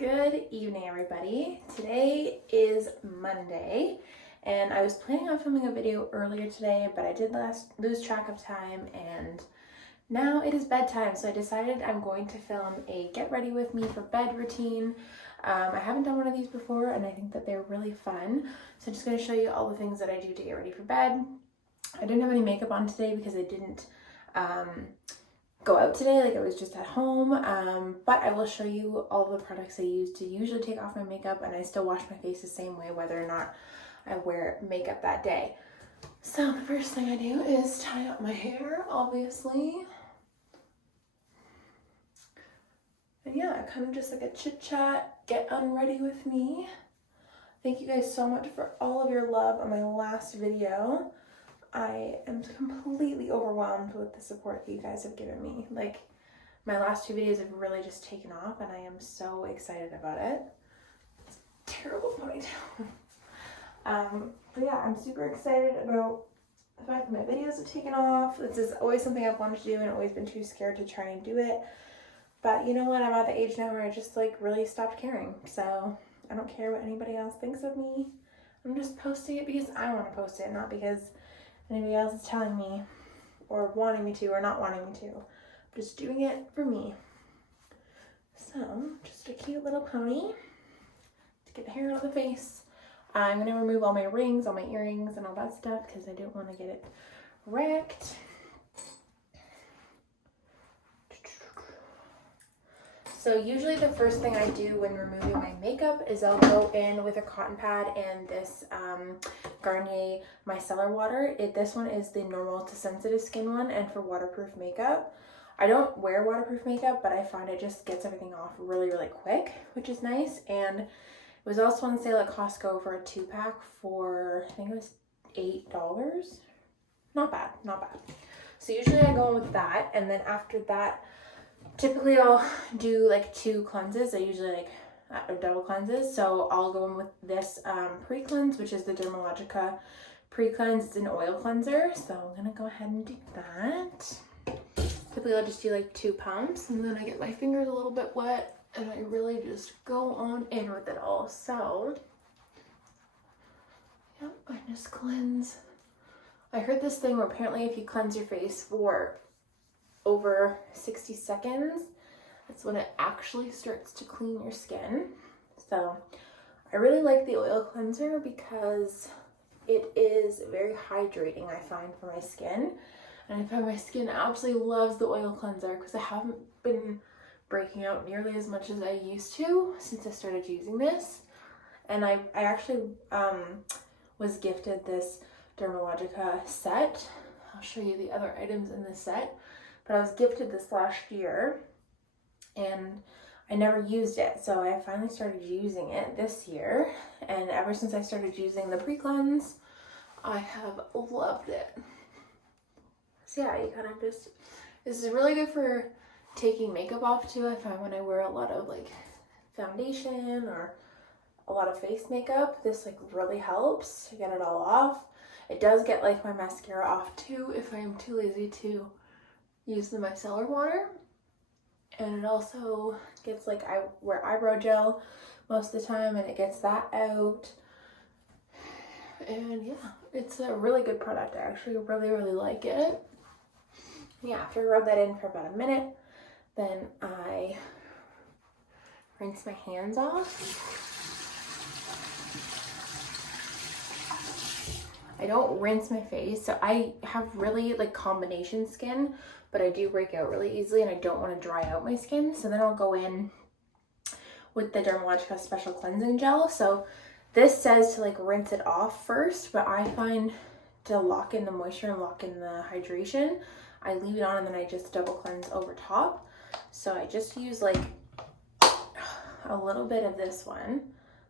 Good evening, everybody. Today is Monday, and I was planning on filming a video earlier today, but I did lose track of time, and now it is bedtime, so I decided I'm going to film a get ready with me for bed routine. I haven't done one of these before, and I think that they're really fun, so I'm just going to show you all the things that I do to get ready for bed. I didn't have any makeup on today because I didn't go out today, like I was just at home, but I will show you all the products I use to usually take off my makeup, and I still wash my face the same way whether or not I wear makeup that day. So the first thing I do is tie up my hair, obviously. And yeah, kind of just like a chit chat, get unready with me. Thank you guys so much for all of your love on my last video. I am completely overwhelmed with the support that you guys have given me. Like, my last two videos have really just taken off, and I am so excited about it. It's a terrible ponytail. But yeah, I'm super excited about the fact that my videos have taken off. This is always something I've wanted to do and always been too scared to try and do it. But you know what? I'm at the age now where I just like really stopped caring. So I don't care what anybody else thinks of me. I'm just posting it because I want to post it, not because anybody else is telling me or wanting me to or not wanting me to. I'm just doing it for me. So just a cute little pony to get the hair out of the face. I'm going to remove all my rings, all my earrings and all that stuff because I don't want to get it wrecked. So usually the first thing I do when removing my makeup is I'll go in with a cotton pad and this Garnier micellar water. This one is the normal to sensitive skin one and for waterproof makeup. I don't wear waterproof makeup, but I find it just gets everything off really, really quick, which is nice. And it was also on sale at Costco for a 2-pack for, I think it was $8. Not bad, not bad. So usually I go in with that, and then after that, typically I'll do like 2 cleanses. I usually like double cleanses. So I'll go in with this pre-cleanse, which is the Dermalogica pre-cleanse. It's an oil cleanser. So I'm gonna go ahead and do that. Typically I'll just do like 2 pumps, and then I get my fingers a little bit wet and I really just go on in with it all. So yep, I just cleanse. I heard this thing where apparently if you cleanse your face for over 60 seconds, that's when it actually starts to clean your skin. So I really like the oil cleanser because it is very hydrating, I find, for my skin. And I find my skin absolutely loves the oil cleanser because I haven't been breaking out nearly as much as I used to since I started using this. And I actually was gifted this Dermalogica set. I'll show you the other items in this set. But I was gifted this last year and I never used it. So I finally started using it this year. And ever since I started using the pre-cleanse, I have loved it. So yeah, you kind of just, this is really good for taking makeup off too. I find when I wear a lot of like foundation or a lot of face makeup, this like really helps to get it all off. It does get like my mascara off too if I am too lazy to use the micellar water. And it also gets like, I wear eyebrow gel most of the time and it gets that out. And yeah, it's a really good product. I actually really, really like it. Yeah, after I rub that in for about a minute, then I rinse my hands off. I don't rinse my face, so I have really like combination skin, but I do break out really easily and I don't want to dry out my skin. So then I'll go in with the Dermalogica Special Cleansing Gel. So this says to like rinse it off first, but I find to lock in the moisture and lock in the hydration, I leave it on and then I just double cleanse over top. So I just use like a little bit of this one.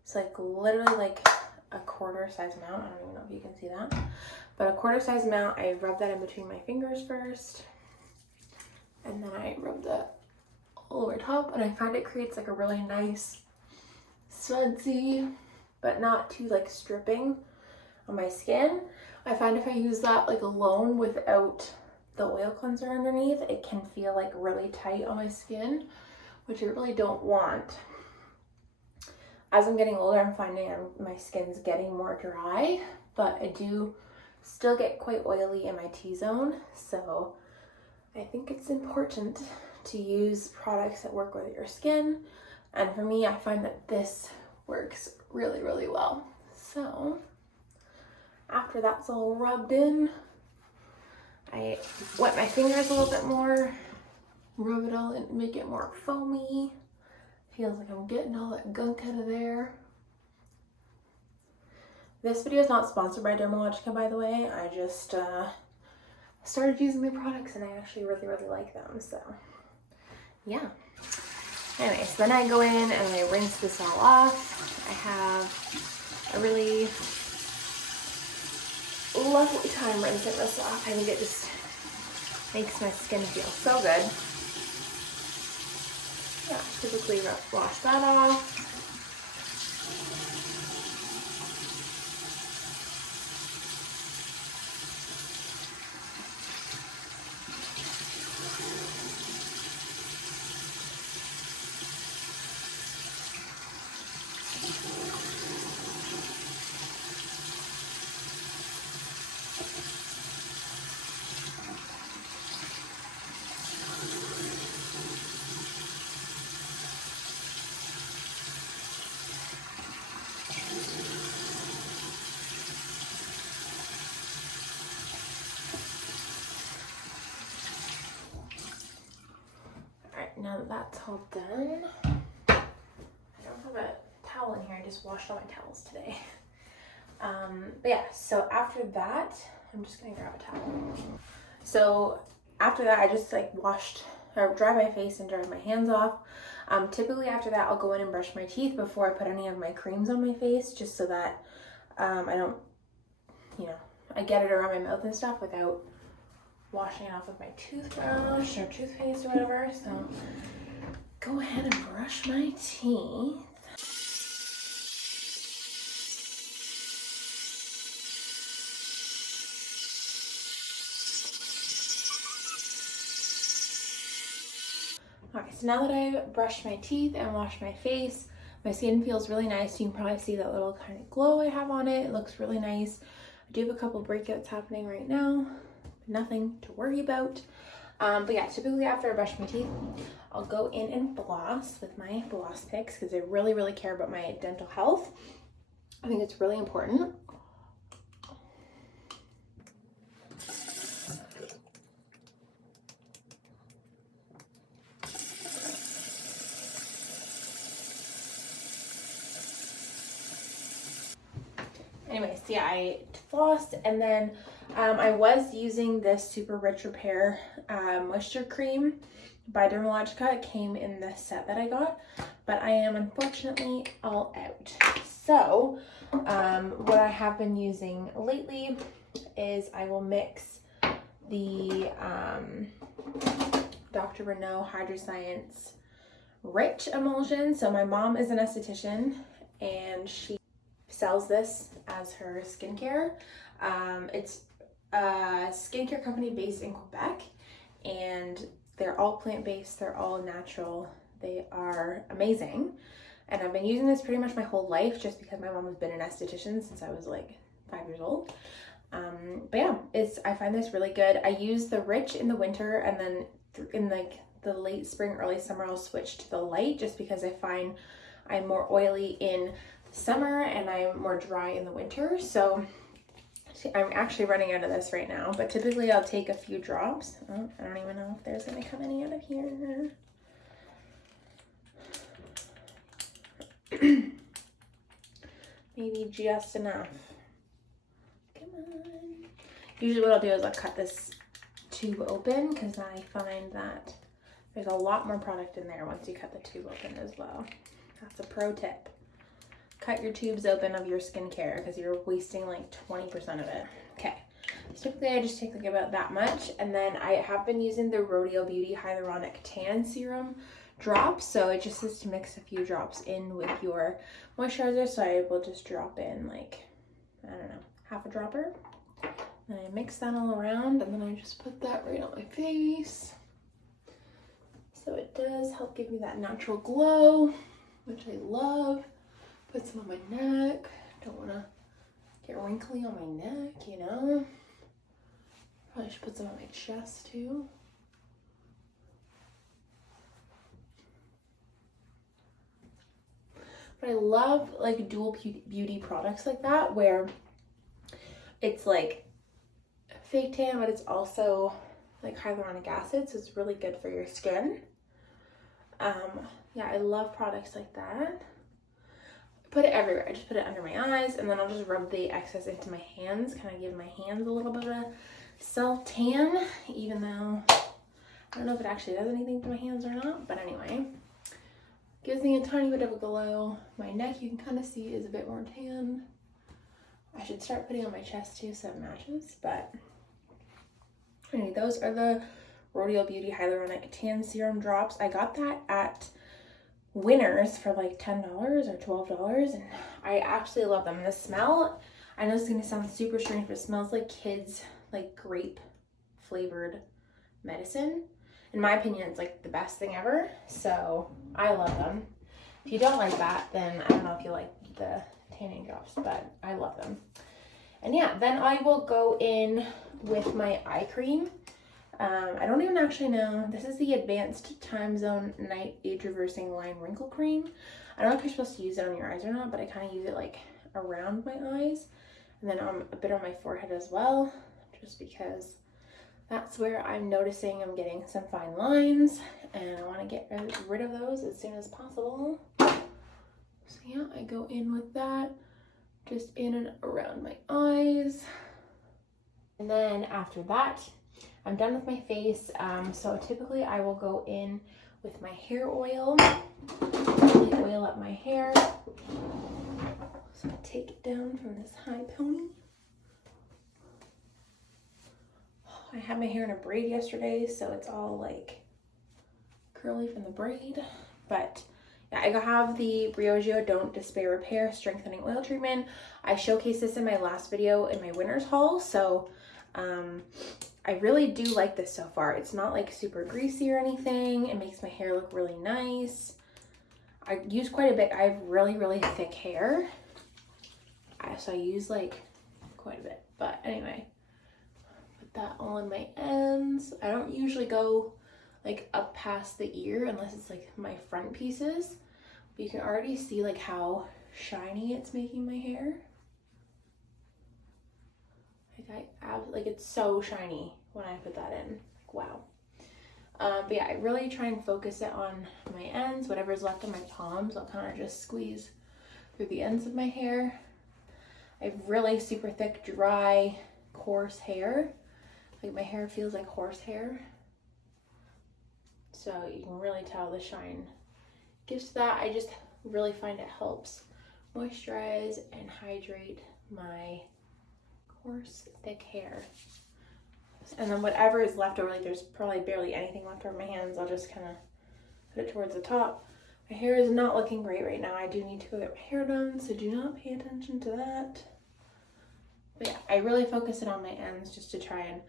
It's like literally like a quarter size amount. I don't even know if you can see that, but a quarter size amount. I rub that in between my fingers first, and then I rub that all over top, and I find it creates like a really nice sudsy, but not too like stripping on my skin. I find if I use that like alone without the oil cleanser underneath, it can feel like really tight on my skin, which I really don't want. as I'm getting older, I'm finding my skin's getting more dry, but I do still get quite oily in my T-zone. So I think it's important to use products that work with your skin. And for me, I find that this works really, really well. So after that's all rubbed in, I wet my fingers a little bit more, rub it all in, make it more foamy. Feels like I'm getting all that gunk out of there. This video is not sponsored by Dermalogica, by the way. I just started using their products and I actually really, really like them, so yeah. Anyway, so then I go in and I rinse this all off. I have a really lovely time rinsing this off. I think it just makes my skin feel so good. Yeah, typically wash that off. Now that that's all done, I don't have a towel in here. I just washed all my towels today. But yeah, so after that, I'm just gonna grab a towel. So after that, I just like washed or dried my face and dried my hands off. Typically after that, I'll go in and brush my teeth before I put any of my creams on my face, just so that I don't, I get it around my mouth and stuff without washing it off with my toothbrush or toothpaste or whatever. So go ahead and brush my teeth. Alright, so now that I've brushed my teeth and washed my face, my skin feels really nice. You can probably see that little kind of glow I have on it. It looks really nice. I do have a couple breakouts happening right now. Nothing to worry about. But yeah, typically after I brush my teeth, I'll go in and floss with my floss picks because I really, really care about my dental health. I think it's really important. Anyways, yeah, I flossed and then I was using this Super Rich Repair moisture cream by Dermalogica. It came in the set that I got, but I am unfortunately all out. So what I have been using lately is I will mix the Dr. Renault Hydroscience Rich emulsion. So my mom is an esthetician and she sells this as her skincare. It's a skincare company based in Quebec and they're all plant-based, they're all natural, they are amazing. And I've been using this pretty much my whole life just because my mom has been an esthetician since I was like 5 years old. But yeah, I find this really good. I use the Rich in the winter and then in like the late spring, early summer, I'll switch to the light just because I find I'm more oily in summer and I'm more dry in the winter. So I'm actually running out of this right now, but typically I'll take a few drops. Oh, I don't even know if there's gonna come any out of here. Maybe just enough. Come on. Usually what I'll do is I'll cut this tube open because I find that there's a lot more product in there once you cut the tube open as well. That's a pro tip. Cut your tubes open of your skincare because you're wasting like 20% of it. Okay, so typically I just take like about that much, and then I have been using the Rodeo Beauty Hyaluronic Tan Serum drops, so it just is to mix a few drops in with your moisturizer. So I will just drop in like, I don't know, half a dropper, and I mix that all around, and then I just put that right on my face. So it does help give me that natural glow, which I love. Put some on my neck. Don't want to get wrinkly on my neck, you know. Probably should put some on my chest too. But I love like dual beauty products like that, where it's like fake tan, but it's also like hyaluronic acid, so it's really good for your skin. Yeah, I love products like that. Put it everywhere. I just put it under my eyes, and then I'll just rub the excess into my hands, kind of give my hands a little bit of a self tan, even though I don't know if it actually does anything to my hands or not, but anyway, gives me a tiny bit of a glow. My neck, you can kind of see, is a bit more tan. I should start putting on my chest too so it matches, but anyway, those are the Rodeo Beauty Hyaluronic Tan Serum drops. I got that at Winners for like $10 or $12, and I absolutely love them. The smell, I know it's gonna sound super strange, but it smells like kids, like grape flavored medicine. In my opinion, it's like the best thing ever, so I love them. If you don't like that, then I don't know if you like the tanning drops, but I love them. And yeah, then I will go in with my eye cream. I don't even actually know. This is the Advanced Time Zone Night Age Reversing Line Wrinkle Cream. I don't know if you're supposed to use it on your eyes or not, but I kind of use it like around my eyes, and then a bit on my forehead as well, just because that's where I'm noticing I'm getting some fine lines, and I want to get rid of those as soon as possible. So yeah, I go in with that, just in and around my eyes. And then after that, I'm done with my face. So typically I will go in with my hair oil, really oil up my hair. So I take it down from this high pony. I had my hair in a braid yesterday, so it's all like curly from the braid. But yeah, I have the Briogeo Don't Despair Repair Strengthening Oil Treatment. I showcased this in my last video in my winner's haul, so I really do like this so far. It's not like super greasy or anything. It makes my hair look really nice. I use quite a bit. I have really, really thick hair, so I use like quite a bit. But anyway, put that all in my ends. I don't usually go like up past the ear unless it's like my front pieces. But you can already see like how shiny it's making my hair. Like it's so shiny when I put that in. Like, wow. But yeah, I really try and focus it on my ends. Whatever's left on my palms, I'll kind of just squeeze through the ends of my hair. I have really super thick, dry, coarse hair. Like my hair feels like horsehair. So you can really tell the shine gives to that. I just really find it helps moisturize and hydrate my coarse, thick hair. And then whatever is left over, like there's probably barely anything left over my hands, I'll just kind of put it towards the top. My hair is not looking great right now. I do need to go get my hair done, so do not pay attention to that. But yeah, I really focus it on my ends just to try and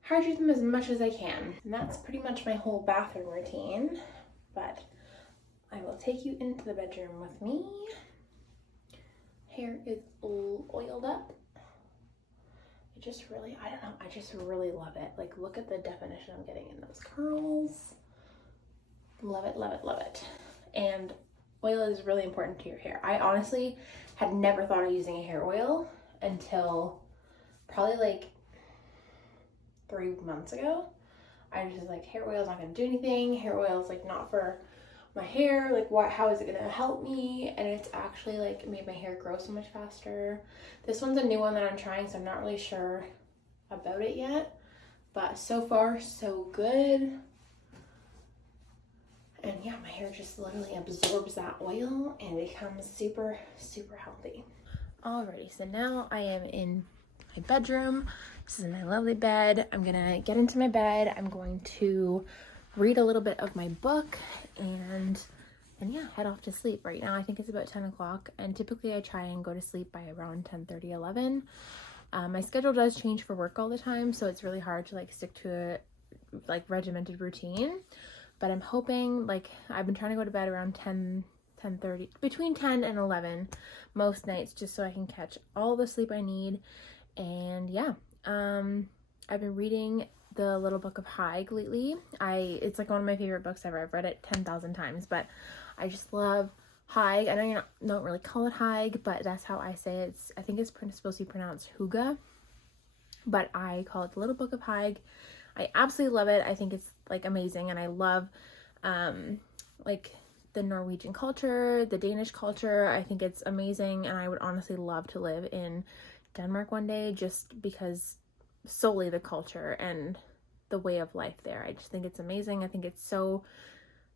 hydrate them as much as I can. And that's pretty much my whole bathroom routine. But I will take you into the bedroom with me. Hair is all oiled up. Just really, I don't know, I just really love it. Like, look at the definition I'm getting in those curls. Love it, love it, love it. And oil is really important to your hair. I honestly had never thought of using a hair oil until probably like 3 months ago. I was just like, hair oil is not gonna do anything. Hair oil is like not for my hair. Like, what, how is it gonna help me? And it's actually like made my hair grow so much faster. This one's a new one that I'm trying, so I'm not really sure about it yet, but so far so good. And yeah, my hair just literally absorbs that oil and becomes super, super healthy. Alrighty, so now I am in my bedroom. This is my lovely bed. I'm gonna get into my bed. I'm going to read a little bit of my book and yeah, head off to sleep. Right now I think it's about 10 o'clock, and typically I try and go to sleep by around 10:30, 11. My schedule does change for work all the time, so it's really hard to like stick to a like regimented routine, but I'm hoping, like, I've been trying to go to bed around 10 10:30, between 10 and 11 most nights, just so I can catch all the sleep I need. And yeah, I've been reading The Little Book of Hyg lately. It's like one of my favorite books ever. I've read it 10,000 times, but I just love Hyg. I know you don't really call it Hyg, but that's how I say it. I think it's supposed to be pronounced Huga, but I call it The Little Book of Hyg. I absolutely love it. I think it's like amazing, and I love like the Norwegian culture, the Danish culture. I think it's amazing, and I would honestly love to live in Denmark one day, just because solely the culture and the way of life there. I just think it's amazing. I think it's so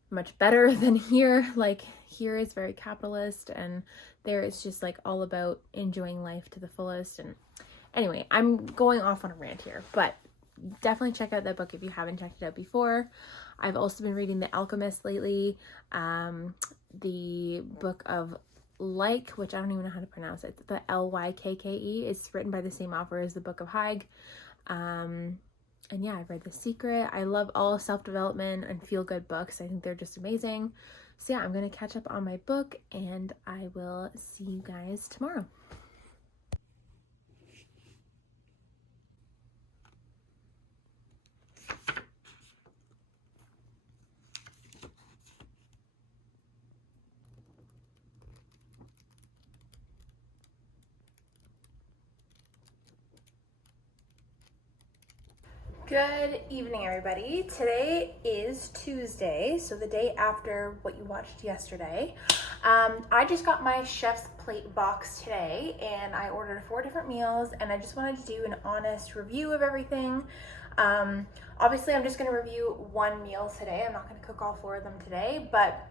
much better than here. Like, here is very capitalist, and there it's just like all about enjoying life to the fullest. And anyway, I'm going off on a rant here, but definitely check out that book if you haven't checked it out before. I've also been reading The Alchemist lately, the book of Like, which I don't even know how to pronounce it, the Lykke. It's written by the same author as the Book of Hyg. And yeah, I've read The Secret. I love all self-development and feel-good books. I think they're just amazing. So yeah, I'm going to catch up on my book, and I will see you guys tomorrow. Good evening, everybody. Today is Tuesday, so the day after what you watched yesterday. I just got my Chef's Plate box today, and I ordered 4 different meals, and I just wanted to do an honest review of everything. Obviously, I'm just going to review one meal today. I'm not going to cook all 4 of them today, but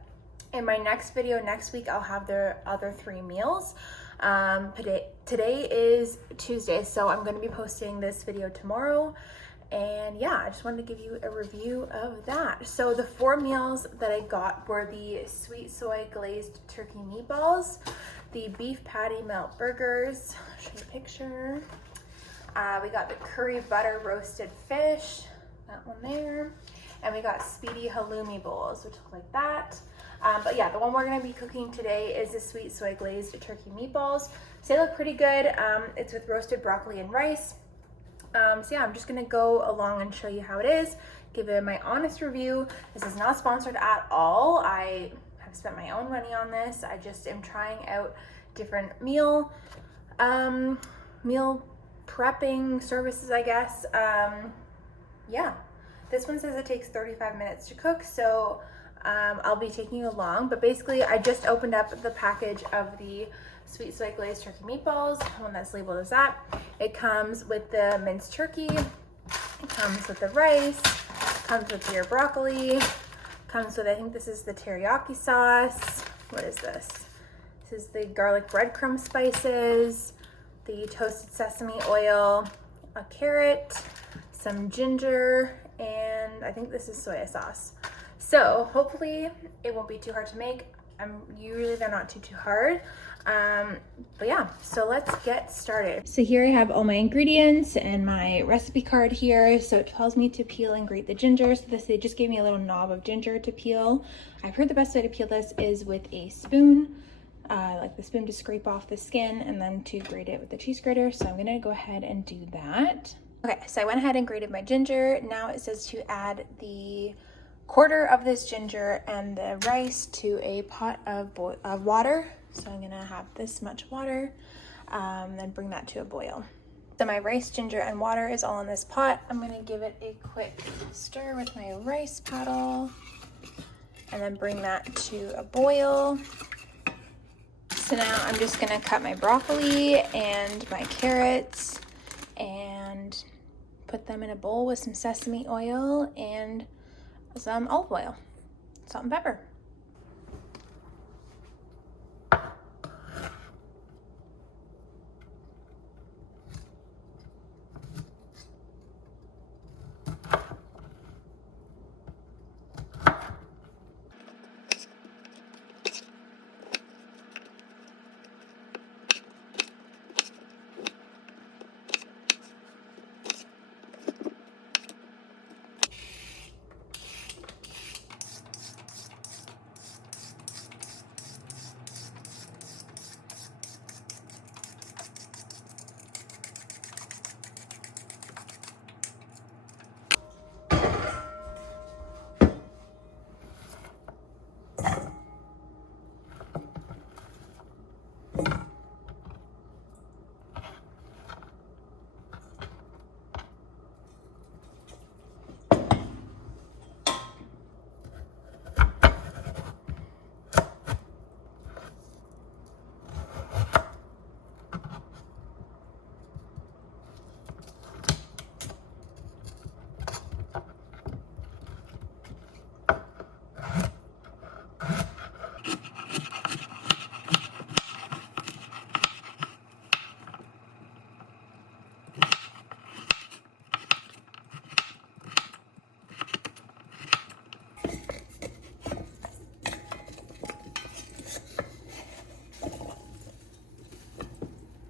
in my next video next week, I'll have the other 3 meals. Today is Tuesday, so I'm going to be posting this video tomorrow. And yeah, I just wanted to give you a review of that. So the 4 meals that I got were the sweet soy glazed turkey meatballs, the beef patty melt burgers, I'll show you a picture. We got the curry butter roasted fish, that one there. And we got speedy halloumi bowls, which look like that. But yeah, the one we're gonna be cooking today is the sweet soy glazed turkey meatballs. So they look pretty good. It's with roasted broccoli and rice. So yeah, I'm just gonna go along and show you how it is, give it my honest review. This is not sponsored at all. I have spent my own money on this. I just am trying out different meal prepping services, I guess. Yeah, this one says it takes 35 minutes to cook, so I'll be taking you along. But basically, I just opened up the package of the sweet soy glazed turkey meatballs, one that's labeled as that. It comes with the minced turkey, it comes with the rice, comes with your broccoli, comes with, I think this is the teriyaki sauce. What is this? This is the garlic breadcrumb spices, the toasted sesame oil, a carrot, some ginger, and I think this is soy sauce. So hopefully it won't be too hard to make. Usually they're not too hard. But yeah, so let's get started. So here I have all my ingredients and my recipe card here. So it tells me to peel and grate the ginger. So they just gave me a little knob of ginger to peel. I've heard the best way to peel this is with a spoon. Like the spoon to scrape off the skin and then to grate it with the cheese grater. So I'm gonna go ahead and do that. Okay, so I went ahead and grated my ginger. Now it says to add the quarter of this ginger and the rice to a pot of water. So I'm gonna have this much water, then bring that to a boil. So my rice, ginger, and water is all in this pot. I'm gonna give it a quick stir with my rice paddle and then bring that to a boil. So now I'm just gonna cut my broccoli and my carrots and put them in a bowl with some sesame oil and some olive oil, salt and pepper.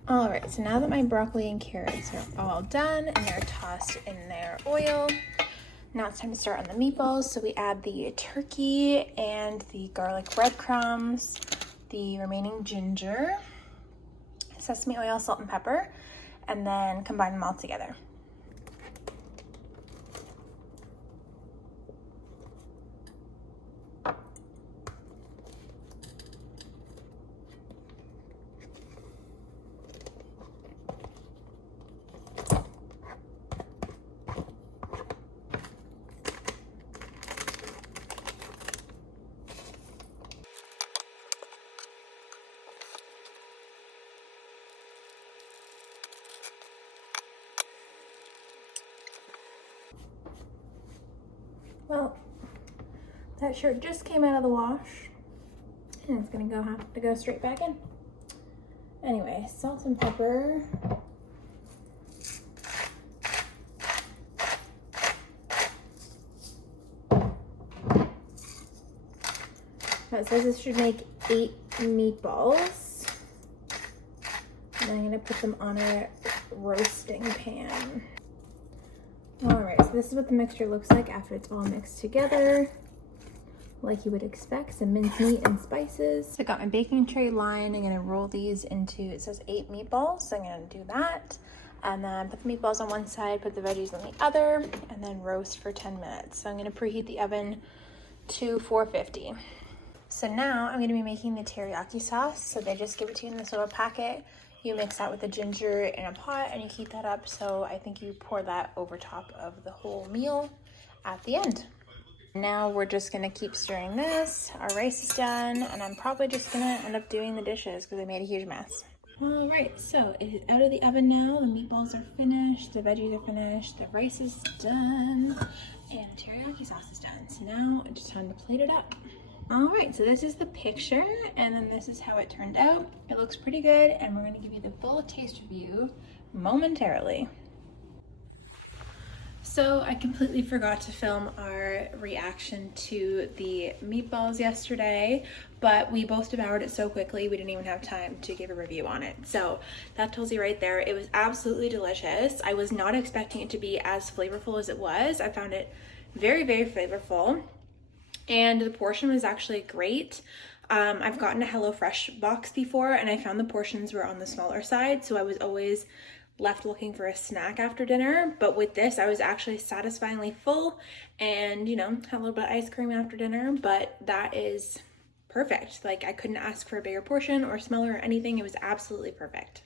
All right, so now that my broccoli and carrots are all done and they're tossed in their oil, now it's time to start on the meatballs. So we add the turkey and the garlic breadcrumbs, the remaining ginger, sesame oil, salt, and pepper, and then combine them all together. Well, that shirt just came out of the wash and it's gonna have to go straight back in. Anyway, salt and pepper. Now it says this should make 8 meatballs. And I'm gonna put them on a roasting pan. All right, so this is what the mixture looks like after it's all mixed together. Like you would expect, some minced meat and spices. So I got my baking tray lined. I'm gonna roll these into, it says 8 meatballs, so I'm gonna do that. And then put the meatballs on one side, put the veggies on the other, and then roast for 10 minutes. So I'm gonna preheat the oven to 450. So now I'm gonna be making the teriyaki sauce. So they just give it to you in this little packet. You mix that with the ginger in a pot and you heat that up. So I think you pour that over top of the whole meal at the end. Now we're just gonna keep stirring this. Our rice is done and I'm probably just gonna end up doing the dishes because I made a huge mess. All right, so it is out of the oven now. The meatballs are finished, the veggies are finished, the rice is done, and the teriyaki sauce is done. So now it's just time to plate it up. All right, so this is the picture, and then this is how it turned out. It looks pretty good, and we're gonna give you the full taste review momentarily. So I completely forgot to film our reaction to the meatballs yesterday, but we both devoured it so quickly we didn't even have time to give a review on it. So that tells you right there, it was absolutely delicious. I was not expecting it to be as flavorful as it was. I found it very, very flavorful. And the portion was actually great. I've gotten a HelloFresh box before and I found the portions were on the smaller side, so I was always left looking for a snack after dinner. But with this, I was actually satisfyingly full and, you know, had a little bit of ice cream after dinner, but that is perfect. Like I couldn't ask for a bigger portion or smaller or anything. It was absolutely perfect.